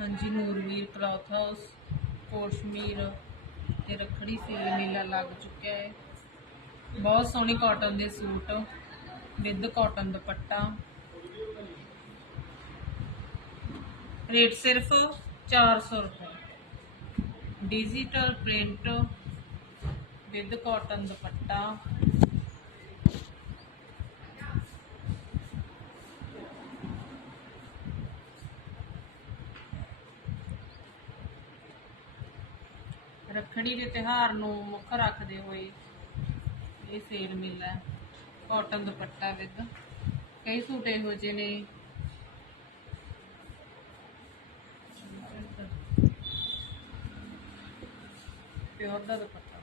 ਹਾਂਜੀ, ਨੂਰਵੀਰ cloth house ਕੋਸ਼ਮੀਰ ਤੇ Rakhri sale ਮੇਲਾ ਲੱਗ ਚੁੱਕਿਆ ਹੈ। ਬਹੁਤ ਸੋਹਣੇ ਕਾਟਨ ਦੇ suit with cotton dupatta. Rate ਸਿਰਫ 400 ਰੁਪਏ। ਡਿਜੀਟਲ ਪ੍ਰਿੰਟ ਵਿਦ ਕਾਟਨ ਦੁਪੱਟਾ। ਰੱਖੜੀ ਦੇ ਤਿਉਹਾਰ ਨੂੰ ਮੁੱਖ ਰੱਖਦੇ ਹੋਏ ਇਹ ਸੇਲ ਮਿਲ ਹੈ ਕਾਟਨ ਦੁਪੱਟਾ ਵਿਦ ਕਈ ਸੂਟ ਇਹੋ ਜਿਹੇ ਨੇ। ਪਿਓਰ ਦਾ ਦੁਪੱਟਾ।